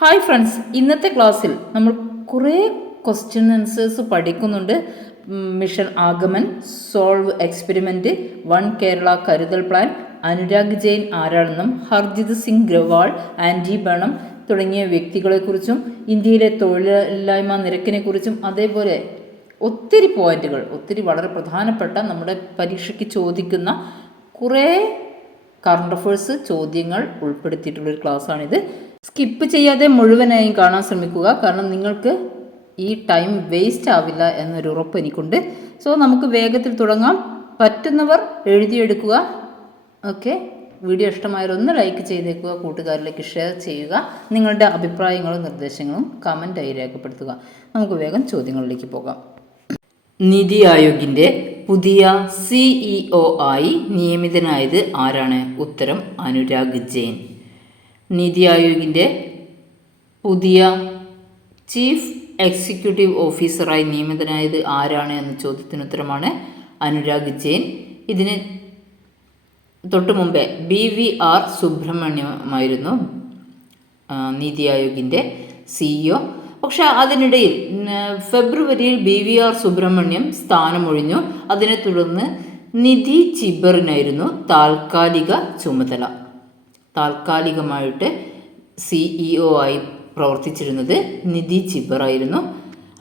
Hi friends, ഇന്നത്തെ ക്ലാസ്സിൽ നമ്മൾ കുറേ ക്വസ്റ്റ്യൻ ആൻസേഴ്സ് പഠിക്കുന്നുണ്ട്. Mission Aagaman, solve experiment, one Kerala കരുതൽ പ്ലാൻ, അനുരാഗ് ജെയിൻ ആരാണെന്നും, ഹർജിത് സിംഗ് ഗ്രവാൾ, ആൻറ്റി ബണം തുടങ്ങിയ വ്യക്തികളെക്കുറിച്ചും, ഇന്ത്യയിലെ തൊഴിലില്ലായ്മ നിരക്കിനെക്കുറിച്ചും, അതേപോലെ ഒത്തിരി പോയിന്റുകൾ, ഒത്തിരി വളരെ പ്രധാനപ്പെട്ട നമ്മുടെ പരീക്ഷയ്ക്ക് ചോദിക്കുന്ന കുറേ കറണ്ട് അഫേഴ്സ് ചോദ്യങ്ങൾ ഉൾപ്പെടുത്തിയിട്ടുള്ളൊരു ക്ലാസ്സാണിത്. സ്കിപ്പ് ചെയ്യാതെ മുഴുവനായും കാണാൻ ശ്രമിക്കുക, കാരണം നിങ്ങൾക്ക് ഈ ടൈം വേസ്റ്റ് ആവില്ല എന്നൊരു ഉറപ്പ് എനിക്കുണ്ട്. സോ നമുക്ക് വേഗത്തിൽ തുടങ്ങാം. പറ്റുന്നവർ എഴുതിയെടുക്കുക. ഓക്കെ, വീഡിയോ ഇഷ്ടമായാലൊന്ന് ലൈക്ക് ചെയ്തേക്കുക, കൂട്ടുകാരിലേക്ക് ഷെയർ ചെയ്യുക. നിങ്ങളുടെ അഭിപ്രായങ്ങളും നിർദ്ദേശങ്ങളും കമൻറ്റായി രേഖപ്പെടുത്തുക. നമുക്ക് വേഗം ചോദ്യങ്ങളിലേക്ക് പോകാം. നീതി ആയോഗിൻ്റെ പുതിയ CEO ആയി നിയമിതനായത് ആരാണ്? ഉത്തരം അനുരാഗ് ജെയിൻ. നീതി ആയോഗിൻ്റെ പുതിയ ചീഫ് എക്സിക്യൂട്ടീവ് ഓഫീസറായി നിയമിതനായത് ആരാണ് എന്ന ചോദ്യത്തിന് ഉത്തരമാണ് അനുരാഗ് ജെയിൻ. ഇതിന് തൊട്ടു മുമ്പേ BVR സുബ്രഹ്മണ്യമായിരുന്നു നീതി ആയോഗിൻ്റെ CEO. പക്ഷെ അതിനിടയിൽ ഫെബ്രുവരിയിൽ BVR സുബ്രഹ്മണ്യം സ്ഥാനമൊഴിഞ്ഞു. അതിനെ തുടർന്ന് നിധി ചിബറിനായിരുന്നു താൽക്കാലിക ചുമതല. താൽക്കാലികമായിട്ട് CEO ആയി പ്രവർത്തിച്ചിരുന്നത് നിധി ചിബറായിരുന്നു.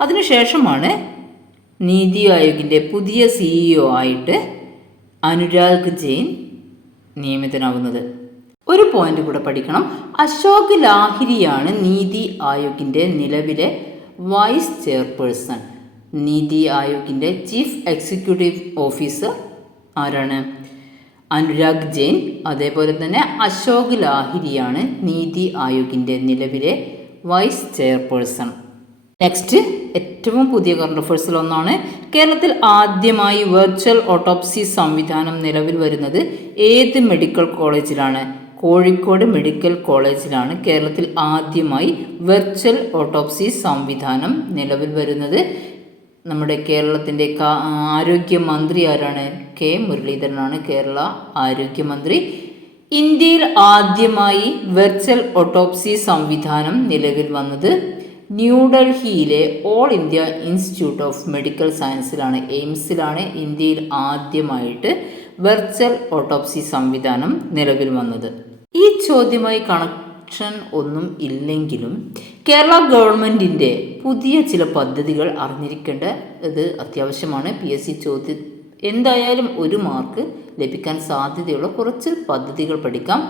അതിനുശേഷമാണ് നീതി ആയോഗിൻ്റെ പുതിയ CEO ആയിട്ട് അനുരാഗ് ജെയിൻ നിയമിതനാവുന്നത്. ഒരു പോയിന്റ് കൂടെ പഠിക്കണം. അശോക് ലാഹിരിയാണ് നീതി ആയോഗിൻ്റെ നിലവിലെ വൈസ് ചെയർപേഴ്സൺ. നീതി ആയോഗിൻ്റെ ചീഫ് എക്സിക്യൂട്ടീവ് ഓഫീസർ ആരാണ്? അനുരാഗ് ജെയിൻ. അതേപോലെ തന്നെ അശോക് ലാഹിരിയാണ് നീതി ആയോഗിൻ്റെ നിലവിലെ വൈസ് ചെയർപേഴ്സൺ. നെക്സ്റ്റ്, ഏറ്റവും പുതിയ കറണ്ട് അഫേഴ്സിൽ ഒന്നാണ്. കേരളത്തിൽ ആദ്യമായി വെർച്വൽ ഓട്ടോപ്സി സംവിധാനം നിലവിൽ വരുന്നത് ഏത് മെഡിക്കൽ കോളേജിലാണ്? കോഴിക്കോട് മെഡിക്കൽ കോളേജിലാണ് കേരളത്തിൽ ആദ്യമായി വെർച്വൽ ഓട്ടോപ്സി സംവിധാനം നിലവിൽ വരുന്നത്. നമ്മുടെ കേരളത്തിൻ്റെ ആരോഗ്യമന്ത്രി ആരാണ്? K മുരളീധരനാണ് കേരള ആരോഗ്യമന്ത്രി. ഇന്ത്യയിൽ ആദ്യമായി വെർച്വൽ ഓട്ടോപ്സി സംവിധാനം നിലവിൽ വന്നത് ന്യൂഡൽഹിയിലെ all India institute of medical സയൻസിലാണ്, എയിംസിലാണ് ഇന്ത്യയിൽ ആദ്യമായിട്ട് വെർച്വൽ ഓട്ടോപ്സി സംവിധാനം നിലവിൽ വന്നത്. ഈ ചോദ്യമായി കണക്ഷൻ ഒന്നും ഇല്ലെങ്കിലും കേരള ഗവൺമെൻറ്റിൻ്റെ പുതിയ ചില പദ്ധതികൾ അറിഞ്ഞിരിക്കേണ്ടത് അത്യാവശ്യമാണ്. PSC ചോദ്യം എന്തായാലും ഒരു മാർക്ക് ലഭിക്കാൻ സാധ്യതയുള്ള കുറച്ച് പദ്ധതികൾ പഠിക്കാം.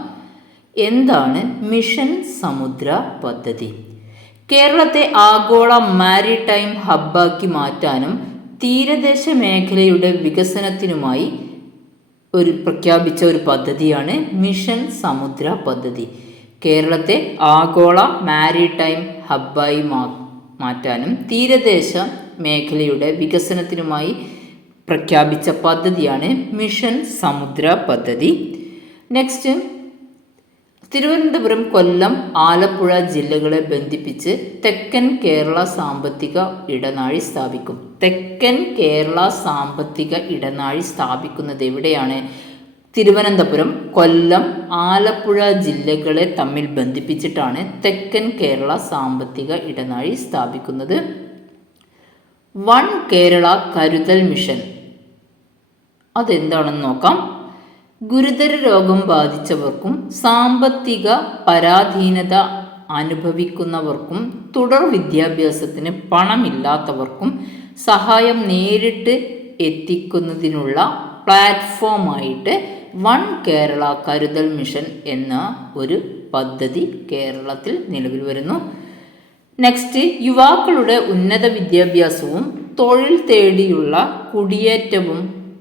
എന്താണ് മിഷൻ സമുദ്ര പദ്ധതി? കേരളത്തെ ആഗോള മാരിടൈം ഹബ്ബാക്കി തീരദേശ മേഖലയുടെ വികസനത്തിനുമായി പ്രഖ്യാപിച്ച ഒരു പദ്ധതിയാണ് മിഷൻ സമുദ്ര പദ്ധതി. കേരളത്തെ ആഗോള മാരിടൈം ഹബ്ബായി മാറ്റാനും തീരദേശ മേഖലയുടെ വികസനത്തിനുമായി പ്രഖ്യാപിച്ച പദ്ധതിയാണ് മിഷൻ സമുദ്ര പദ്ധതി. നെക്സ്റ്റ്, തിരുവനന്തപുരം, കൊല്ലം, ആലപ്പുഴ ജില്ലകളെ ബന്ധിപ്പിച്ച് തെക്കൻ കേരള സാമ്പത്തിക ഇടനാഴി സ്ഥാപിക്കും. തെക്കൻ കേരള സാമ്പത്തിക ഇടനാഴി സ്ഥാപിക്കുന്നത് എവിടെയാണ്? തിരുവനന്തപുരം, കൊല്ലം, ആലപ്പുഴ ജില്ലകളെ തമ്മിൽ ബന്ധിപ്പിച്ചിട്ടാണ് തെക്കൻ കേരള സാമ്പത്തിക ഇടനാഴി സ്ഥാപിക്കുന്നത്. വൺ കേരള കരുതൽ മിഷൻ അതെന്താണെന്ന് നോക്കാം. ഗുരുതര രോഗം ബാധിച്ചവർക്കും സാമ്പത്തിക പരാധീനത അനുഭവിക്കുന്നവർക്കും തുടർ വിദ്യാഭ്യാസത്തിന് പണമില്ലാത്തവർക്കും സഹായം നേരിട്ട് എത്തിക്കുന്നതിനുള്ള പ്ലാറ്റ്ഫോമായിട്ട് വൺ കേരള കരുതൽ മിഷൻ എന്ന ഒരു പദ്ധതി കേരളത്തിൽ നിലവിൽ വരുന്നു. നെക്സ്റ്റ്, യുവാക്കളുടെ ഉന്നത വിദ്യാഭ്യാസവും തൊഴിൽ തേടിയുള്ള കുടിയേറ്റവും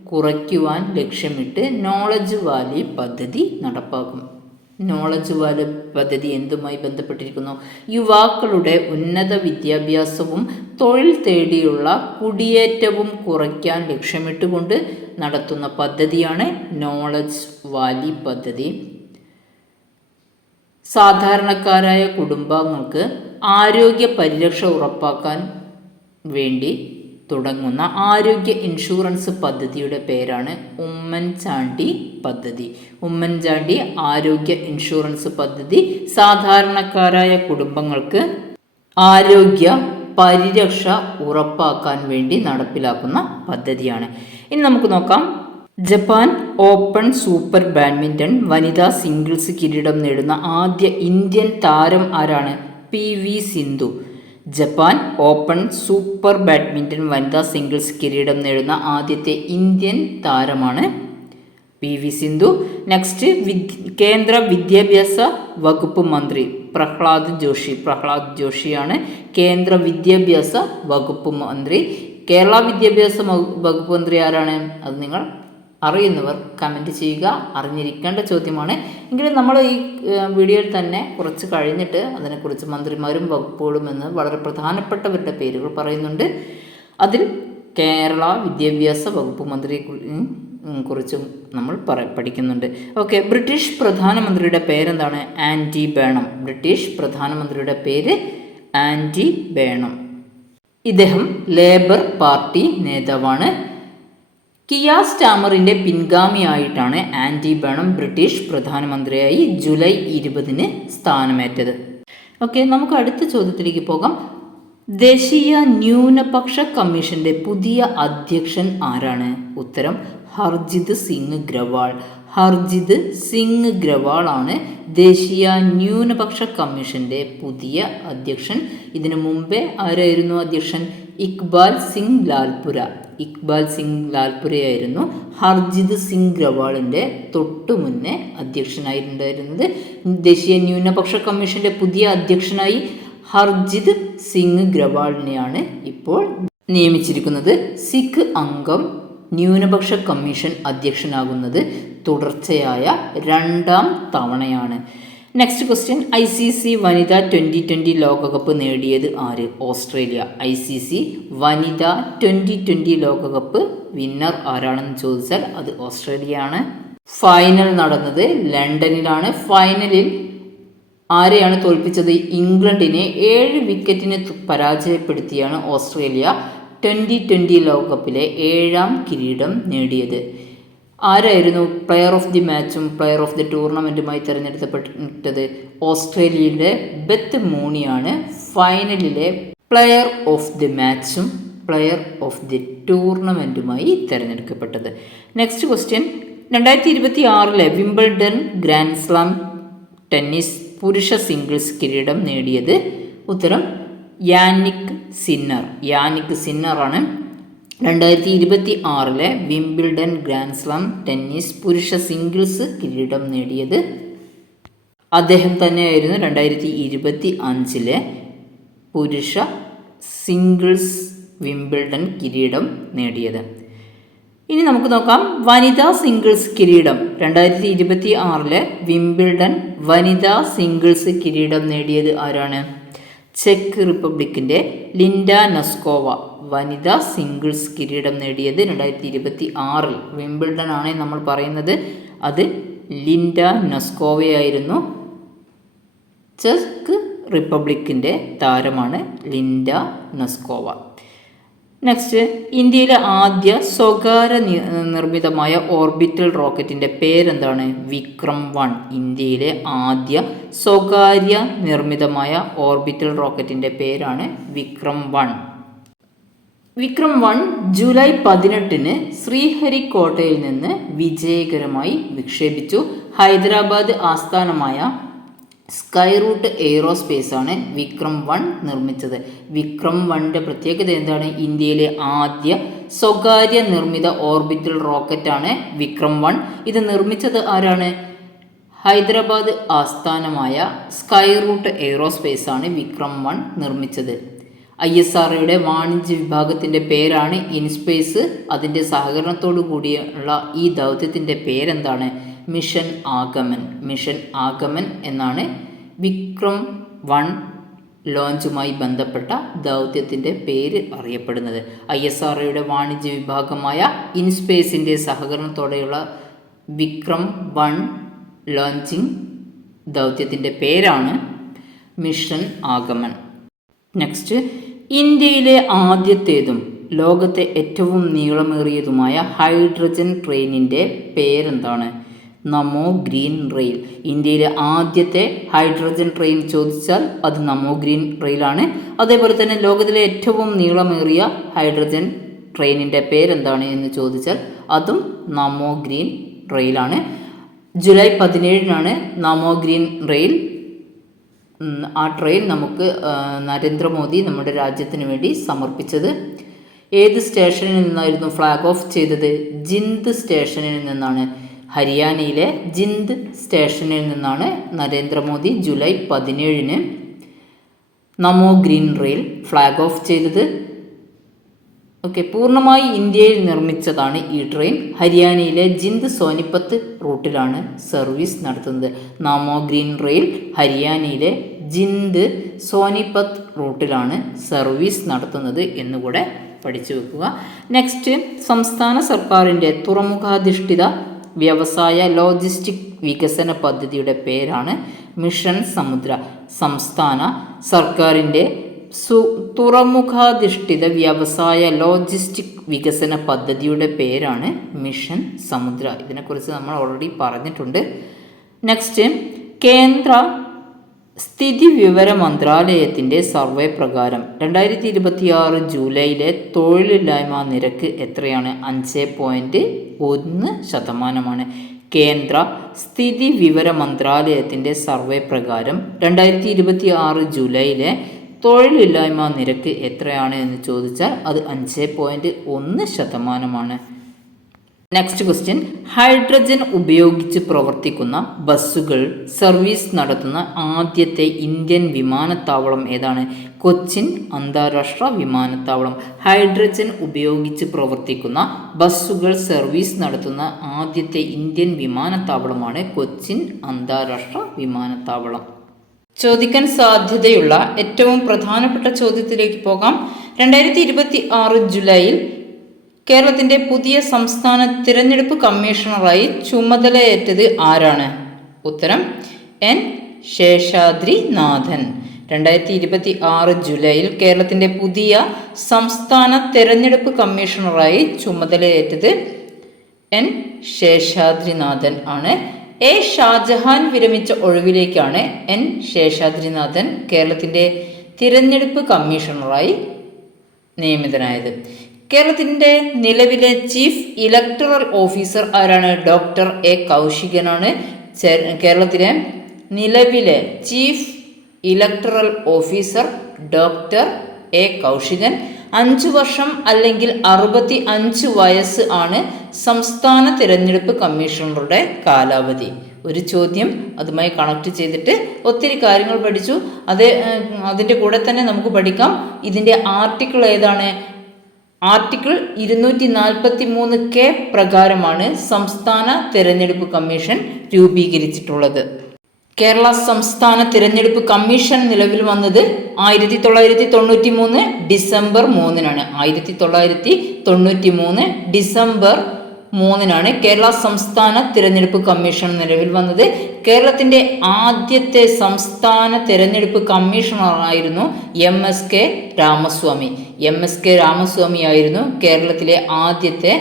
കുറയ്ക്കുവാൻ ലക്ഷ്യമിട്ട് നോളജ് വാലി പദ്ധതി നടപ്പാക്കും. നോളജ് വാലി പദ്ധതി എന്തുമായി ബന്ധപ്പെട്ടിരിക്കുന്നു? യുവാക്കളുടെ ഉന്നത വിദ്യാഭ്യാസവും തൊഴിൽ തേടിയുള്ള കുടിയേറ്റവും കുറയ്ക്കാൻ ലക്ഷ്യമിട്ടുകൊണ്ട് നടത്തുന്ന പദ്ധതിയാണ് നോളജ് വാലി പദ്ധതി. സാധാരണക്കാരായ കുടുംബങ്ങൾക്ക് ആരോഗ്യ പരിരക്ഷ ഉറപ്പാക്കാൻ വേണ്ടി തുടങ്ങുന്ന ആരോഗ്യ ഇൻഷുറൻസ് പദ്ധതിയുടെ പേരാണ് ഉമ്മൻചാണ്ടി പദ്ധതി. ഉമ്മൻചാണ്ടി ആരോഗ്യ ഇൻഷുറൻസ് പദ്ധതി സാധാരണക്കാരായ കുടുംബങ്ങൾക്ക് ആരോഗ്യ പരിരക്ഷ ഉറപ്പാക്കാൻ വേണ്ടി നടപ്പിലാക്കുന്ന പദ്ധതിയാണ്. ഇനി നമുക്ക് നോക്കാം. ജപ്പാൻ ഓപ്പൺ സൂപ്പർ ബാഡ്മിൻ്റൺ വനിതാ സിംഗിൾസ് കിരീടം നേടുന്ന ആദ്യ ഇന്ത്യൻ താരം ആരാണ്? PV Sindhu. Japan open super badminton വനിതാ സിംഗിൾസ് കിരീടം നേടുന്ന ആദ്യത്തെ ഇന്ത്യൻ താരമാണ് PV സിന്ധു. നെക്സ്റ്റ്, കേന്ദ്ര വിദ്യാഭ്യാസ വകുപ്പ് മന്ത്രി പ്രഹ്ലാദ് ജോഷിയാണ് കേന്ദ്ര വിദ്യാഭ്യാസ വകുപ്പ് മന്ത്രി. കേരള വിദ്യാഭ്യാസ വകുപ്പ് മന്ത്രി ആരാണ്? അത് നിങ്ങൾ അറിയുന്നവർ കമൻറ്റ് ചെയ്യുക. അറിഞ്ഞിരിക്കേണ്ട ചോദ്യമാണ്. എങ്കിലും നമ്മൾ ഈ വീഡിയോയിൽ തന്നെ കുറച്ച് കഴിഞ്ഞിട്ട് അതിനെക്കുറിച്ച് മന്ത്രിമാരും വകുപ്പുകളും എന്ന് വളരെ പ്രധാനപ്പെട്ടവരുടെ പേരുകൾ പറയുന്നുണ്ട്. അതിൽ കേരള വിദ്യാഭ്യാസ വകുപ്പ് മന്ത്രിയെ കുറിച്ചും നമ്മൾ പഠിക്കുന്നുണ്ട്. ഓക്കെ, ബ്രിട്ടീഷ് പ്രധാനമന്ത്രിയുടെ പേരെന്താണ്? ആൻറ്റി ബേണം. ബ്രിട്ടീഷ് പ്രധാനമന്ത്രിയുടെ പേര് ആൻറ്റി ബേണം. ഇദ്ദേഹം ലേബർ പാർട്ടി നേതാവാണ്. കിയ സ്റ്റാമറിൻ്റെ പിൻഗാമിയായിട്ടാണ് ആൻറ്റി ബേണം ബ്രിട്ടീഷ് പ്രധാനമന്ത്രിയായി ജൂലൈ 20 സ്ഥാനമേറ്റത്. ഓക്കെ, നമുക്ക് അടുത്ത ചോദ്യത്തിലേക്ക് പോകാം. ദേശീയ ന്യൂനപക്ഷ കമ്മീഷന്റെ പുതിയ അധ്യക്ഷൻ ആരാണ്? ഉത്തരം ഹർജിത് സിംഗ് ഗ്രവാൾ. ഹർജിത് സിംഗ് ഗ്രവാൾ ആണ് ദേശീയ ന്യൂനപക്ഷ കമ്മീഷന്റെ പുതിയ അധ്യക്ഷൻ. ഇതിനു മുമ്പേ ആരായിരുന്നു അധ്യക്ഷൻ? ഇക്ബാൽ സിംഗ് ലാൽപുരയായിരുന്നു ഹർജിത് സിംഗ് ഗ്രവാളിൻ്റെ തൊട്ടു മുന്നേ അധ്യക്ഷനായിട്ടുണ്ടായിരുന്നത്. ദേശീയ ന്യൂനപക്ഷ കമ്മീഷന്റെ പുതിയ അധ്യക്ഷനായി ഹർജിത് സിംഗ് ഗ്രവാളിനെയാണ് ഇപ്പോൾ നിയമിച്ചിരിക്കുന്നത്. സിഖ് അംഗം ന്യൂനപക്ഷ കമ്മീഷൻ അധ്യക്ഷനാകുന്നത് തുടർച്ചയായ 2ാം തവണയാണ്. Next question. ICC വനിതാ 2020 ലോകകപ്പ് നേടിയത് ആര്? ഓസ്ട്രേലിയ. ICC വനിതാ 2020 ലോകകപ്പ് വിന്നർ ആരാണെന്ന് ചോദിച്ചാൽ അത് ഓസ്ട്രേലിയയാണ്. ഫൈനൽ നടന്നത് ലണ്ടനിലാണ്. ഫൈനലിൽ ആരെയാണ് തോൽപ്പിച്ചത്? ഇംഗ്ലണ്ടിനെ 7 വിക്കറ്റിന് പരാജയപ്പെടുത്തിയാണ് ഓസ്ട്രേലിയ 2020 ലോകകപ്പിലെ 7ാം കിരീടം നേടിയത്. ആരായിരുന്നു പ്ലെയർ ഓഫ് ദി മാച്ചും പ്ലെയർ ഓഫ് ദി ടൂർണമെൻറ്റുമായി തിരഞ്ഞെടുക്കപ്പെട്ടത്? ഓസ്ട്രേലിയയുടെ ബെത്ത് മൂണിയാണ് ഫൈനലിലെ പ്ലെയർ ഓഫ് ദി മാച്ചും പ്ലെയർ ഓഫ് ദി ടൂർണമെൻറ്റുമായി തിരഞ്ഞെടുക്കപ്പെട്ടത്. Next question. 2026 Wimbledon grand slam tennis പുരുഷ സിംഗിൾസ് കിരീടം നേടിയത്? ഉത്തരം യാനിക് സിന്നറാണ് 2026 വിംബിൾഡൺ ഗ്രാൻഡ് സ്ലാം ടെന്നീസ് പുരുഷ സിംഗിൾസ് കിരീടം നേടിയത്. അദ്ദേഹം തന്നെയായിരുന്നു 2025 പുരുഷ സിംഗിൾസ് വിംബിൾഡൺ കിരീടം നേടിയത്. ഇനി നമുക്ക് നോക്കാം. വനിതാ സിംഗിൾസ് കിരീടം 2026 വിംബിൾഡൺ വനിതാ സിംഗിൾസ് കിരീടം നേടിയത് ആരാണ്? ചെക്ക് റിപ്പബ്ലിക്കിൻ്റെ ലിൻഡ നെസ്കോവ വനിതാ സിംഗിൾസ് കിരീടം നേടിയത് 2026 വിംബിൾഡൺ ആണ് നമ്മൾ പറയുന്നത്. അത് ലിൻഡ നെസ്കോവയായിരുന്നു. ചെക്ക് റിപ്പബ്ലിക്കിൻ്റെ താരമാണ് ലിൻഡ നെസ്കോവ. നെക്സ്റ്റ്. ഇന്ത്യയിലെ ആദ്യ സ്വകാര്യ നിർമ്മിതമായ ഓർബിറ്റൽ റോക്കറ്റിൻ്റെ പേരെന്താണ്? വിക്രം 1. ഇന്ത്യയിലെ ആദ്യ സ്വകാര്യ നിർമ്മിതമായ ഓർബിറ്റൽ റോക്കറ്റിൻ്റെ പേരാണ് വിക്രം 1. വിക്രം 1 ജൂലൈ 18 ശ്രീഹരിക്കോട്ടയിൽ നിന്ന് വിജയകരമായി വിക്ഷേപിച്ചു. ഹൈദരാബാദ് ആസ്ഥാനമായ സ്കൈ റൂട്ട് എയ്റോസ്പേസ് ആണ് വിക്രം 1 നിർമ്മിച്ചത്. വിക്രം 1ൻ്റെ പ്രത്യേകത എന്താണ്? ഇന്ത്യയിലെ ആദ്യ സ്വകാര്യ നിർമ്മിത ഓർബിറ്റൽ റോക്കറ്റാണ് വിക്രം 1. ഇത് നിർമ്മിച്ചത് ആരാണ്? ഹൈദരാബാദ് ആസ്ഥാനമായ സ്കൈ റൂട്ട് എയ്റോസ്പേസ് ആണ് വിക്രം 1 നിർമ്മിച്ചത്. ISROയുടെ വാണിജ്യ വിഭാഗത്തിൻ്റെ പേരാണ് ഇൻസ്പേസ്. അതിൻ്റെ സഹകരണത്തോടു കൂടിയുള്ള ഈ ദൗത്യത്തിൻ്റെ പേരെന്താണ്? മിഷൻ ആഗമൻ എന്നാണ് വിക്രം 1 ലോഞ്ചുമായി ബന്ധപ്പെട്ട ദൗത്യത്തിൻ്റെ പേര് അറിയപ്പെടുന്നത്. ISROയുടെ വാണിജ്യ വിഭാഗമായ ഇൻസ്പേസിൻ്റെ സഹകരണത്തോടെയുള്ള വിക്രം 1 ലോഞ്ചിങ് ദൗത്യത്തിൻ്റെ പേരാണ് മിഷൻ ആഗമൻ. നെക്സ്റ്റ്. ഇന്ത്യയിലെ ആദ്യത്തേതും ലോകത്തെ ഏറ്റവും നീളമേറിയതുമായ ഹൈഡ്രജൻ ട്രെയിനിൻ്റെ പേരെന്താണ്? നമോ ഗ്രീൻ റെയിൽ. ഇന്ത്യയിലെ ആദ്യത്തെ ഹൈഡ്രജൻ ട്രെയിൻ ചോദിച്ചാൽ അത് നമോ ഗ്രീൻ റെയിലാണ്. അതേപോലെ തന്നെ ലോകത്തിലെ ഏറ്റവും നീളമേറിയ ഹൈഡ്രജൻ ട്രെയിനിൻ്റെ പേരെന്താണ് എന്ന് ചോദിച്ചാൽ അതും നമോ ഗ്രീൻ റെയിലാണ്. ജൂലൈ 17-നാണ് നമോ ഗ്രീൻ റെയിൽ ആ ട്രെയിൻ നമുക്ക് നരേന്ദ്രമോദി നമ്മുടെ രാജ്യത്തിന് വേണ്ടി സമർപ്പിച്ചത്. ഏത് സ്റ്റേഷനിൽ നിന്നായിരുന്നു ഫ്ലാഗ് ഓഫ് ചെയ്തത്? ജിന്ദ് സ്റ്റേഷനിൽ നിന്നാണ്. ഹരിയാനയിലെ ജിന്ദ് സ്റ്റേഷനിൽ നിന്നാണ് നരേന്ദ്രമോദി ജൂലൈ 17-ന് നമോ ഗ്രീൻ റെയിൽ ഫ്ലാഗ് ഓഫ് ചെയ്തത്. പൂർണ്ണമായി ഇന്ത്യയിൽ നിർമ്മിച്ചതാണ് ഈ ട്രെയിൻ. ഹരിയാനയിലെ ജിന്ദ് സോനിപത്ത് റൂട്ടിലാണ് സർവീസ് നടത്തുന്നത്. നമോ ഗ്രീൻ റെയിൽ ഹരിയാനയിലെ ജിന്ദ് സോനിപത്ത് റൂട്ടിലാണ് സർവീസ് നടത്തുന്നത് എന്നുകൂടെ പഠിച്ചു വെക്കുക. നെക്സ്റ്റ്, സംസ്ഥാന സർക്കാരിൻ്റെ തുറമുഖാധിഷ്ഠിത വ്യവസായ ലോജിസ്റ്റിക് വികസന പദ്ധതിയുടെ പേരാണ് മിഷൻ സമുദ്ര. സംസ്ഥാന സർക്കാരിൻ്റെ തുറമുഖാധിഷ്ഠിത വ്യവസായ ലോജിസ്റ്റിക് വികസന പദ്ധതിയുടെ പേരാണ് മിഷൻ സമുദ്ര. ഇതിനെക്കുറിച്ച് നമ്മൾ ഓൾറെഡി പറഞ്ഞിട്ടുണ്ട്. നെക്സ്റ്റ്, കേന്ദ്ര സ്ഥിതി വിവര മന്ത്രാലയത്തിൻ്റെ സർവേ പ്രകാരം 2026 ജൂലൈയിലെ തൊഴിലില്ലായ്മ നിരക്ക് എത്രയാണ്? 5.1%. കേന്ദ്ര സ്ഥിതി വിവര മന്ത്രാലയത്തിൻ്റെ സർവേ പ്രകാരം 2026 ജൂലൈയിലെ തൊഴിലില്ലായ്മ നിരക്ക് എത്രയാണ് എന്ന് ചോദിച്ചാൽ അത് 5.1%. നെക്സ്റ്റ് ക്വസ്റ്റ്യൻ, ഹൈഡ്രജൻ ഉപയോഗിച്ച് പ്രവർത്തിക്കുന്ന ബസ്സുകൾ സർവീസ് നടത്തുന്ന ആദ്യത്തെ ഇന്ത്യൻ വിമാനത്താവളം ഏതാണ്? കൊച്ചിൻ അന്താരാഷ്ട്ര വിമാനത്താവളം. ഹൈഡ്രജൻ ഉപയോഗിച്ച് പ്രവർത്തിക്കുന്ന ബസ്സുകൾ സർവീസ് നടത്തുന്ന ആദ്യത്തെ ഇന്ത്യൻ വിമാനത്താവളമാണ് കൊച്ചിൻ അന്താരാഷ്ട്ര വിമാനത്താവളം. ചോദിക്കാൻ സാധ്യതയുള്ള ഏറ്റവും പ്രധാനപ്പെട്ട ചോദ്യത്തിലേക്ക് പോകാം. 2026 ജൂലൈയിൽ കേരളത്തിൻ്റെ പുതിയ സംസ്ഥാന തിരഞ്ഞെടുപ്പ് കമ്മീഷണറായി ചുമതലയേറ്റത് ആരാണ്? ഉത്തരം എൻ ശേഷാദ്രിനാഥൻ. 2026 ജൂലൈയിൽ കേരളത്തിൻ്റെ പുതിയ സംസ്ഥാന തിരഞ്ഞെടുപ്പ് കമ്മീഷണറായി ചുമതലയേറ്റത് എൻ ശേഷാദ്രിനാഥൻ ആണ്. എ ഷാജഹാൻ വിരമിച്ച ഒഴിവിലേക്കാണ് എൻ ശേഷാദ്രിനാഥൻ കേരളത്തിൻ്റെ തിരഞ്ഞെടുപ്പ് കമ്മീഷണറായി നിയമിതനായത്. കേരളത്തിൻ്റെ നിലവിലെ ചീഫ് ഇലക്ടറൽ ഓഫീസർ ആരാണ്? ഡോക്ടർ എ കൗശികനാണ്. കേരളത്തിലെ നിലവിലെ chief electoral officer doctor A Kaushikan. 5 വർഷം അല്ലെങ്കിൽ 65 വയസ്സ് ആണ് സംസ്ഥാന തിരഞ്ഞെടുപ്പ് കമ്മീഷണറുടെ കാലാവധി. ഒരു ചോദ്യം അതുമായി കണക്ട് ചെയ്തിട്ട് ഒത്തിരി കാര്യങ്ങൾ പഠിച്ചു. അതിൻ്റെ കൂടെ തന്നെ നമുക്ക് പഠിക്കാം ഇതിൻ്റെ ആർട്ടിക്കിൾ ഏതാണ്? ആർട്ടിക്കിൾ 243K പ്രകാരമാണ് സംസ്ഥാന തിരഞ്ഞെടുപ്പ് കമ്മീഷൻ രൂപീകരിച്ചിട്ടുള്ളത്. കേരള സംസ്ഥാന തിരഞ്ഞെടുപ്പ് കമ്മീഷൻ നിലവിൽ വന്നത് 1993 ഡിസംബർ 3-നാണ്. 1993 ഡിസംബർ 3-നാണ് കേരള സംസ്ഥാന തിരഞ്ഞെടുപ്പ് കമ്മീഷൻ നിലവിൽ വന്നത്. കേരളത്തിൻ്റെ ആദ്യത്തെ സംസ്ഥാന തിരഞ്ഞെടുപ്പ് കമ്മീഷണറായിരുന്നു MSK രാമസ്വാമി. MSK രാമസ്വാമി ആയിരുന്നു കേരളത്തിലെ ആദ്യത്തെ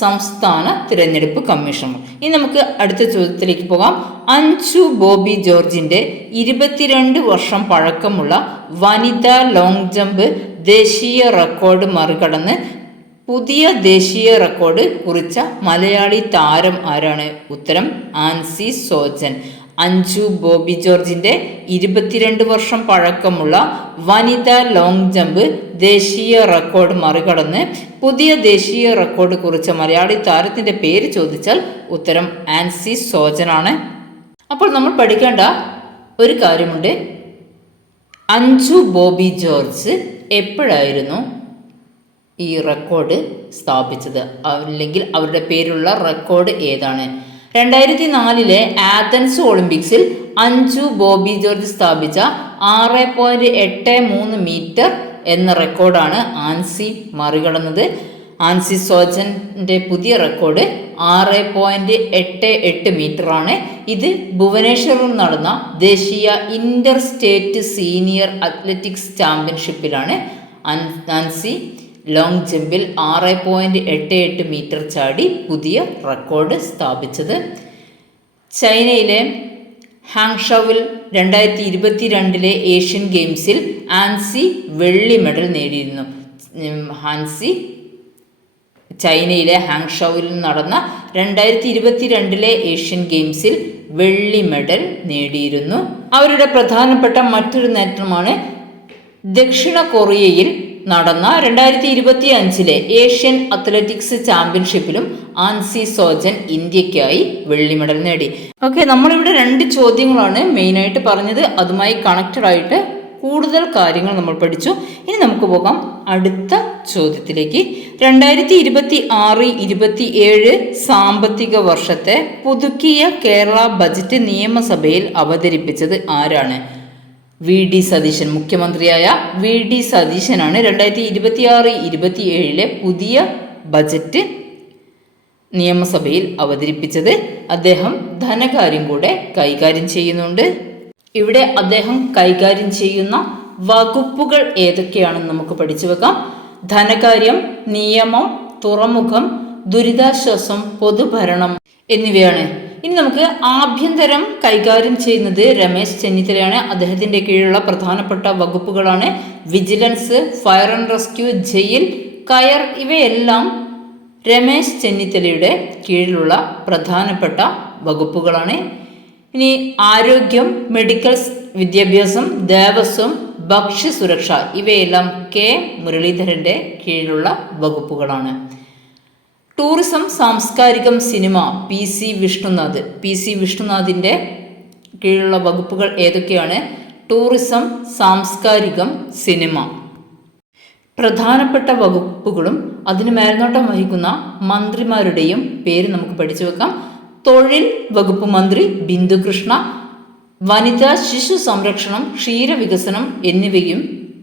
സംസ്ഥാന തിരഞ്ഞെടുപ്പ് കമ്മീഷണർ. ഇനി നമുക്ക് അടുത്ത ചോദ്യത്തിലേക്ക് പോകാം. അഞ്ജു ബോബി ജോർജിൻ്റെ 22 വർഷം പഴക്കമുള്ള വനിതാ ലോങ് ജമ്പ് ദേശീയ റെക്കോർഡ് മറികടന്ന് പുതിയ ദേശീയ റെക്കോർഡ് കുറിച്ച മലയാളി താരം ആരാണ്? ഉത്തരം ആൻസി സോജൻ. അഞ്ജു ബോബി ജോർജിൻ്റെ 22 വർഷം പഴക്കമുള്ള വനിതാ ലോങ് ജമ്പ് ദേശീയ റെക്കോർഡ് മറികടന്ന് പുതിയ ദേശീയ റെക്കോർഡ് കുറിച്ച മലയാളി താരത്തിൻ്റെ പേര് ചോദിച്ചാൽ ഉത്തരം ആൻസി സോജനാണ്. അപ്പോൾ നമ്മൾ പഠിക്കേണ്ട ഒരു കാര്യമുണ്ട്. അഞ്ജു ബോബി ജോർജ് എപ്പോഴായിരുന്നു ഈ റെക്കോർഡ് സ്ഥാപിച്ചത്, അല്ലെങ്കിൽ അവരുടെ പേരുള്ള റെക്കോർഡ് ഏതാണ്? 2004 ആഥൻസ് ഒളിമ്പിക്സിൽ അഞ്ജു ബോബി ജോർജ് സ്ഥാപിച്ച 6.83 മീറ്റർ എന്ന റെക്കോർഡാണ് ആൻസി മറികടന്നത്. ആൻസി സോജൻ്റെ പുതിയ റെക്കോർഡ് 6.88 മീറ്ററാണ്. ഇത് ഭുവനേശ്വറിൽ നടന്ന ദേശീയ ഇന്റർ സ്റ്റേറ്റ് സീനിയർ അത്ലറ്റിക്സ് ചാമ്പ്യൻഷിപ്പിലാണ് ആൻസി ലോങ് ജമ്പിൽ 6.88 മീറ്റർ ചാടി പുതിയ റെക്കോർഡ് സ്ഥാപിച്ചത്. ചൈനയിലെ ഹാങ്ഷൌവിൽ 2022 ഏഷ്യൻ ഗെയിംസിൽ ആൻസി വെള്ളി മെഡൽ നേടിയിരുന്നു. ചൈനയിലെ ഹാങ്ഷൌവിൽ നടന്ന 2022 ഏഷ്യൻ ഗെയിംസിൽ വെള്ളി മെഡൽ നേടിയിരുന്നു. അവരുടെ പ്രധാനപ്പെട്ട മറ്റൊരു നേട്ടമാണ് ദക്ഷിണ കൊറിയയിൽ നടന്ന 2025 ഏഷ്യൻ അത്ലറ്റിക്സ് ചാമ്പ്യൻഷിപ്പിലും ആൻസി സോജൻ ഇന്ത്യക്കായി വെള്ളി മെഡൽ നേടി. ഓക്കെ, നമ്മളിവിടെ 2 ചോദ്യങ്ങളാണ് മെയിനായിട്ട് പറഞ്ഞത്. അതുമായി കണക്റ്റഡ് ആയിട്ട് കൂടുതൽ കാര്യങ്ങൾ നമ്മൾ പഠിച്ചു. ഇനി നമുക്ക് പോകാം അടുത്ത ചോദ്യത്തിലേക്ക്. 2026-27 സാമ്പത്തിക വർഷത്തെ പുതുക്കിയ കേരള ബജറ്റ് നിയമസഭയിൽ അവതരിപ്പിച്ചത് ആരാണ്? V D Satheesan. മുഖ്യമന്ത്രിയായ വി ഡി സതീശനാണ് 2026-27 പുതിയ ബജറ്റ് നിയമസഭയിൽ അവതരിപ്പിച്ചത്. അദ്ദേഹം ധനകാര്യം കൂടെ കൈകാര്യം ചെയ്യുന്നുണ്ട്. ഇവിടെ അദ്ദേഹം കൈകാര്യം ചെയ്യുന്ന വകുപ്പുകൾ ഏതൊക്കെയാണെന്ന് നമുക്ക് പഠിച്ചു വെക്കാം. ധനകാര്യം, നിയമം, തുറമുഖം, ദുരിതാശ്വാസം, പൊതുഭരണം എന്നിവയാണ്. ഇനി നമുക്ക് ആഭ്യന്തരം കൈകാര്യം ചെയ്യുന്നത് രമേശ് ചെന്നിത്തലയാണ്. അദ്ദേഹത്തിൻ്റെ കീഴിലുള്ള പ്രധാനപ്പെട്ട വകുപ്പുകളാണ് vigilance, fire and rescue, jail, കയർ. ഇവയെല്ലാം രമേശ് ചെന്നിത്തലയുടെ കീഴിലുള്ള പ്രധാനപ്പെട്ട വകുപ്പുകളാണ്. ഇനി ആരോഗ്യം, മെഡിക്കൽ വിദ്യാഭ്യാസം, ദേവസ്വം, ഭക്ഷ്യസുരക്ഷ ഇവയെല്ലാം കെ മുരളീധരൻ്റെ കീഴിലുള്ള വകുപ്പുകളാണ്. ടൂറിസം, സാംസ്കാരികം, സിനിമ പി സി വിഷ്ണുനാഥിൻ്റെ കീഴിലുള്ള വകുപ്പുകൾ ഏതൊക്കെയാണ്? ടൂറിസം, സാംസ്കാരികം, സിനിമ. പ്രധാനപ്പെട്ട വകുപ്പുകളും അതിന് മേൽനോട്ടം വഹിക്കുന്ന മന്ത്രിമാരുടെയും പേര് നമുക്ക് പഠിച്ചു വെക്കാം. തൊഴിൽ വകുപ്പ് മന്ത്രി ബിന്ദു കൃഷ്ണ, വനിതാ ശിശു സംരക്ഷണം, ക്ഷീരവികസനം എന്നിവയും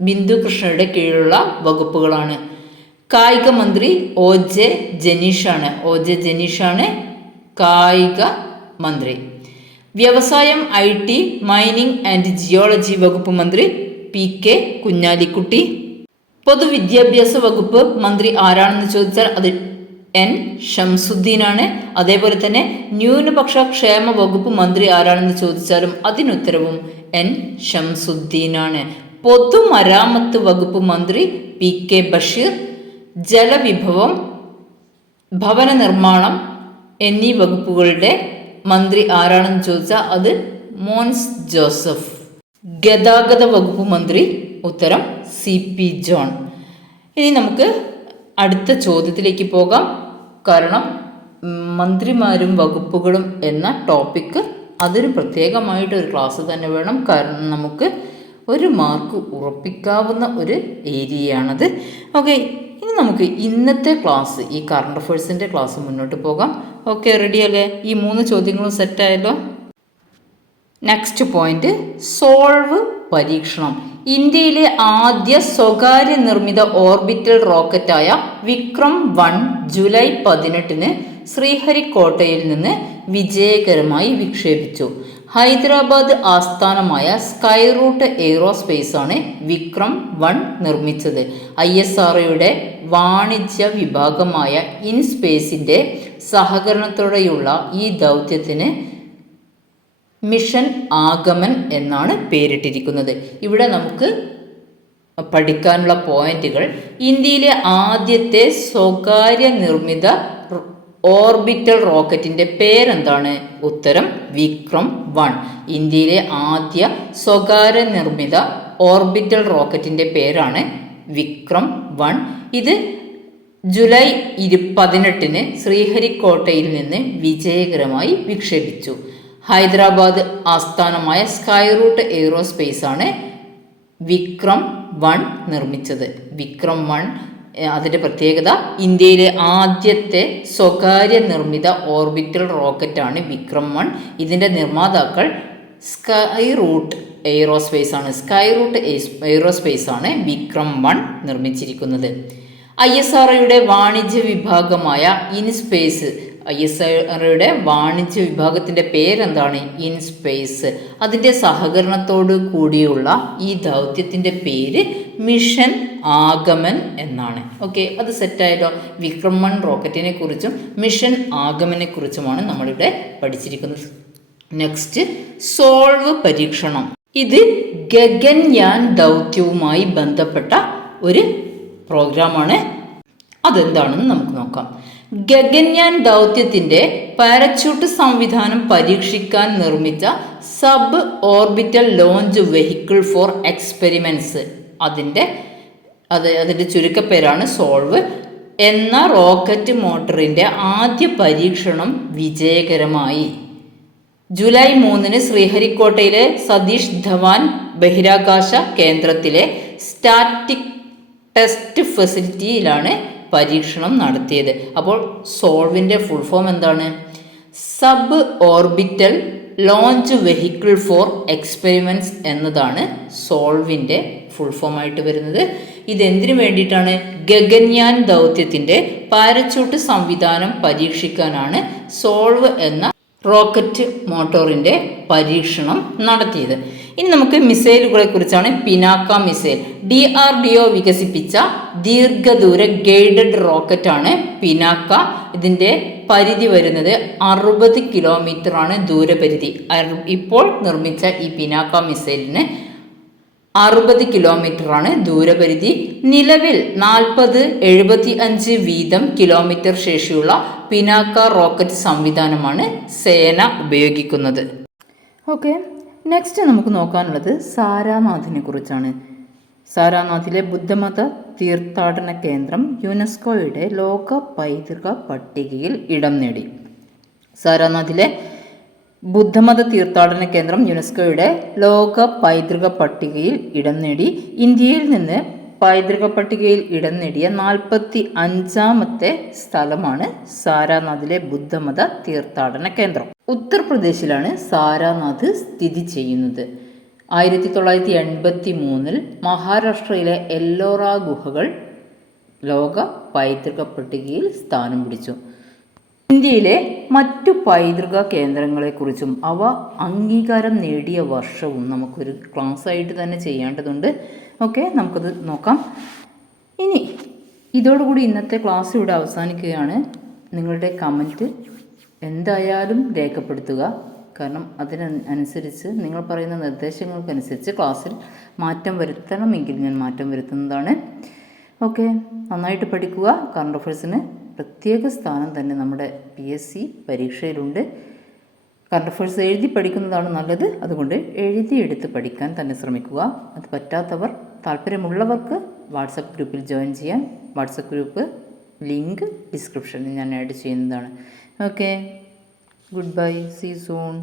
ബിന്ദു കൃഷ്ണയുടെ കീഴിലുള്ള വകുപ്പുകളാണ്. കായിക മന്ത്രി ഒ ജെ ജനീഷാണ് കായിക മന്ത്രി. വ്യവസായം, IT, മൈനിങ് ആൻഡ് ജിയോളജി വകുപ്പ് മന്ത്രി പി കെ കുഞ്ഞാലിക്കുട്ടി. പൊതുവിദ്യാഭ്യാസ വകുപ്പ് മന്ത്രി ആരാണെന്ന് ചോദിച്ചാൽ അത് N ഷംസുദ്ദീനാണ്. അതേപോലെ തന്നെ ന്യൂനപക്ഷ ക്ഷേമ വകുപ്പ് മന്ത്രി ആരാണെന്ന് ചോദിച്ചാലും അതിനുത്തരവും N ഷംസുദ്ദീനാണ്. പൊതുമരാമത്ത് വകുപ്പ് മന്ത്രി പി കെ ബഷീർ. ജലവിഭവം, ഭവന നിർമ്മാണം എന്നീ വകുപ്പുകളുടെ മന്ത്രി ആരാണെന്ന് ചോദിച്ചാൽ അത് മോൻസ് ജോസഫ്. ഗതാഗത വകുപ്പ് മന്ത്രി ഉത്തരം CP ജോൺ. ഇനി നമുക്ക് അടുത്ത ചോദ്യത്തിലേക്ക് പോകാം. കാരണം മന്ത്രിമാരും വകുപ്പുകളും എന്ന ടോപ്പിക്ക് അതിന് പ്രത്യേകമായിട്ടൊരു ക്ലാസ് തന്നെ വേണം. കാരണം നമുക്ക് 1 മാർക്ക് ഉറപ്പിക്കാവുന്ന ഒരു ഏരിയയാണത്. ഓക്കെ, ഇനി നമുക്ക് ഇന്നത്തെ ക്ലാസ്, ഈ കറണ്ട് അഫയേഴ്സിൻ്റെ ക്ലാസ് മുന്നോട്ട് പോകാം. ഓക്കെ, റെഡി അല്ലേ? ഈ 3 ചോദ്യങ്ങളും സെറ്റായല്ലോ. നെക്സ്റ്റ് പോയിന്റ്, സോൾവ് പരീക്ഷണം. ഇന്ത്യയിലെ ആദ്യ സ്വകാര്യ നിർമ്മിത ഓർബിറ്റൽ റോക്കറ്റായ വിക്രം 1 ജൂലൈ 18 ശ്രീഹരിക്കോട്ടയിൽ നിന്ന് വിജയകരമായി വിക്ഷേപിച്ചു. ഹൈദരാബാദ് ആസ്ഥാനമായ സ്കൈറൂട്ട് എയ്റോസ്പേസ് ആണ് വിക്രം 1 നിർമ്മിച്ചത്. ISROയുടെ വാണിജ്യ വിഭാഗമായ ഇൻസ്പേസിൻ്റെ സഹകരണത്തോടെയുള്ള ഈ ദൗത്യത്തിന് മിഷൻ ആഗമൻ എന്നാണ് പേരിട്ടിരിക്കുന്നത്. ഇവിടെ നമുക്ക് പഠിക്കാനുള്ള പോയിന്റുകൾ: ഇന്ത്യയിലെ ആദ്യത്തെ സ്വകാര്യ നിർമ്മിത ഓർബിറ്റൽ റോക്കറ്റിൻ്റെ പേരെന്താണ്? ഉത്തരം വിക്രം 1. ഇന്ത്യയിലെ ആദ്യ സ്വകാര്യ നിർമ്മിത ഓർബിറ്റൽ റോക്കറ്റിൻ്റെ പേരാണ് വിക്രം 1. ഇത് ജൂലൈ 18 ശ്രീഹരിക്കോട്ടയിൽ നിന്ന് വിജയകരമായി വിക്ഷേപിച്ചു. ഹൈദരാബാദ് ആസ്ഥാനമായ സ്കൈറൂട്ട് എയ്റോസ്പേസ് ആണ് വിക്രം 1 നിർമ്മിച്ചത്. വിക്രം 1 അതിൻ്റെ പ്രത്യേകത, ഇന്ത്യയിലെ ആദ്യത്തെ സ്വകാര്യ നിർമ്മിത ഓർബിറ്റൽ റോക്കറ്റാണ് വിക്രം 1. ഇതിൻ്റെ നിർമ്മാതാക്കൾ സ്കൈറൂട്ട് എയ്റോസ്പേസ് ആണ് വിക്രം 1 നിർമ്മിച്ചിരിക്കുന്നത്. ISROയുടെ വാണിജ്യ വിഭാഗമായ ഇൻസ്പേസ് ISROയുടെ വാണിജ്യ വിഭാഗത്തിൻ്റെ പേരെന്താണ്? In space. അതിൻ്റെ സഹകരണത്തോട് കൂടിയുള്ള ഈ ദൗത്യത്തിൻ്റെ പേര് മിഷൻ ആഗമൻ എന്നാണ്. ഓക്കെ, അത് സെറ്റായല്ലോ. വിക്രം-1 റോക്കറ്റിനെ കുറിച്ചും മിഷൻ ആഗമനെ കുറിച്ചുമാണ് നമ്മളിവിടെ പഠിച്ചിരിക്കുന്നത്. നെക്സ്റ്റ്, സോൾവ് പരീക്ഷണം. ഇത് ഗഗൻയാൻ ദൗത്യവുമായി ബന്ധപ്പെട്ട ഒരു പ്രോഗ്രാമാണ്. അതെന്താണെന്ന് നമുക്ക് നോക്കാം. ഗഗൻയാൻ ദൗത്യത്തിൻ്റെ പാരച്യൂട്ട് സംവിധാനം പരീക്ഷിക്കാൻ നിർമ്മിച്ച sub orbital launch vehicle for experiments, അതിൻ്റെ ചുരുക്കപ്പേരാണ് സോൾവ് എന്ന റോക്കറ്റ് മോട്ടറിൻ്റെ ആദ്യ പരീക്ഷണം വിജയകരമായി. ജൂലൈ 3 ശ്രീഹരിക്കോട്ടയിലെ സതീഷ് ധവാൻ ബഹിരാകാശ കേന്ദ്രത്തിലെ സ്റ്റാറ്റിക് ടെസ്റ്റ് ഫെസിലിറ്റിയിലാണ് പരീക്ഷണം നടത്തിയത്. അപ്പോൾ സോൾവിൻ്റെ ഫുൾ ഫോം എന്താണ്? Sub orbital launch vehicle for experiments എന്നതാണ് സോൾവിൻ്റെ ഫുൾ ഫോം ആയിട്ട് വരുന്നത്. ഇതെന്തിനു വേണ്ടിയിട്ടാണ്? ഗഗൻയാൻ ദൗത്യത്തിൻ്റെ പാരച്യൂട്ട് സംവിധാനം പരീക്ഷിക്കാനാണ് സോൾവ് എന്ന റോക്കറ്റ് മോട്ടോറിൻ്റെ പരീക്ഷണം നടത്തിയത്. ഇനി നമുക്ക് മിസൈലുകളെ കുറിച്ചാണ്. പിനാക്ക മിസൈൽ DRDO വികസിപ്പിച്ച ദീർഘദൂര ഗൈഡഡ് റോക്കറ്റാണ് പിനാക്ക. ഇതിൻ്റെ പരിധി വരുന്നത് 60 കിലോമീറ്ററാണ് ദൂരപരിധി. ഇപ്പോൾ നിർമ്മിച്ച ഈ പിനാക്ക മിസൈലിന് 60 കിലോമീറ്ററാണ് ദൂരപരിധി. നിലവിൽ 40, 75 വീതം കിലോമീറ്റർ ശേഷിയുള്ള പിനാക്ക റോക്കറ്റ് സംവിധാനമാണ് സേന ഉപയോഗിക്കുന്നത്. ഓക്കെ, നെക്സ്റ്റ് നമുക്ക് നോക്കാനുള്ളത് സാരാനാഥിനെ കുറിച്ചാണ്. സാരാനാഥിലെ ബുദ്ധമത തീർത്ഥാടന കേന്ദ്രം യുനെസ്കോയുടെ ലോക പൈതൃക പട്ടികയിൽ ഇടം നേടി. സാരാനാഥിലെ ബുദ്ധമത തീർത്ഥാടന കേന്ദ്രം യുനെസ്കോയുടെ ലോക പൈതൃക പട്ടികയിൽ ഇടം നേടി. ഇന്ത്യയിൽ നിന്ന് പൈതൃക പട്ടികയിൽ ഇടം നേടിയ 45ാമത്തെ സ്ഥലമാണ് സാരാനാഥിലെ ബുദ്ധമത തീർത്ഥാടന കേന്ദ്രം. ഉത്തർപ്രദേശിലാണ് സാരാനാഥ് സ്ഥിതി ചെയ്യുന്നത്. 1983 മഹാരാഷ്ട്രയിലെ എല്ലോറ ഗുഹകൾ ലോക പൈതൃക പട്ടികയിൽ സ്ഥാനം പിടിച്ചു. ഇന്ത്യയിലെ മറ്റു പൈതൃക കേന്ദ്രങ്ങളെക്കുറിച്ചും അവ അംഗീകാരം നേടിയ വർഷവും നമുക്കൊരു ക്ലാസ് ആയിട്ട് തന്നെ ചെയ്യേണ്ടതുണ്ട്. ഓക്കെ, നമുക്കത് നോക്കാം. ഇനി ഇതോടുകൂടി ഇന്നത്തെ ക്ലാസ് ഇവിടെ അവസാനിക്കുകയാണ്. നിങ്ങളുടെ കമൻറ്റ് എന്തായാലും രേഖപ്പെടുത്തുക. കാരണം അതിനനുസരിച്ച് നിങ്ങൾ പറയുന്ന നിർദ്ദേശങ്ങൾക്കനുസരിച്ച് ക്ലാസ്സിൽ മാറ്റം വരുത്തണമെങ്കിൽ ഞാൻ മാറ്റം വരുത്തുന്നതാണ്. ഓക്കെ, നന്നായിട്ട് പഠിക്കുക. കറണ്ട് അഫയേഴ്സിന് പ്രത്യേക സ്ഥാനം തന്നെ നമ്മുടെ PSC പരീക്ഷയിലുണ്ട്. കറണ്ട് അഫയേഴ്സ് എഴുതി പഠിക്കുന്നതാണ് നല്ലത്. അതുകൊണ്ട് എഴുതിയെടുത്ത് പഠിക്കാൻ തന്നെ ശ്രമിക്കുക. അത് പറ്റാത്തവർ, താല്പര്യമുള്ളവർക്ക് വാട്സപ്പ് ഗ്രൂപ്പിൽ ജോയിൻ ചെയ്യാൻ. വാട്സപ്പ് ഗ്രൂപ്പ് ലിങ്ക് ഡിസ്ക്രിപ്ഷനിൽ ഞാൻ ആഡ് ചെയ്യുന്നതാണ്. Okay, good bye, see soon.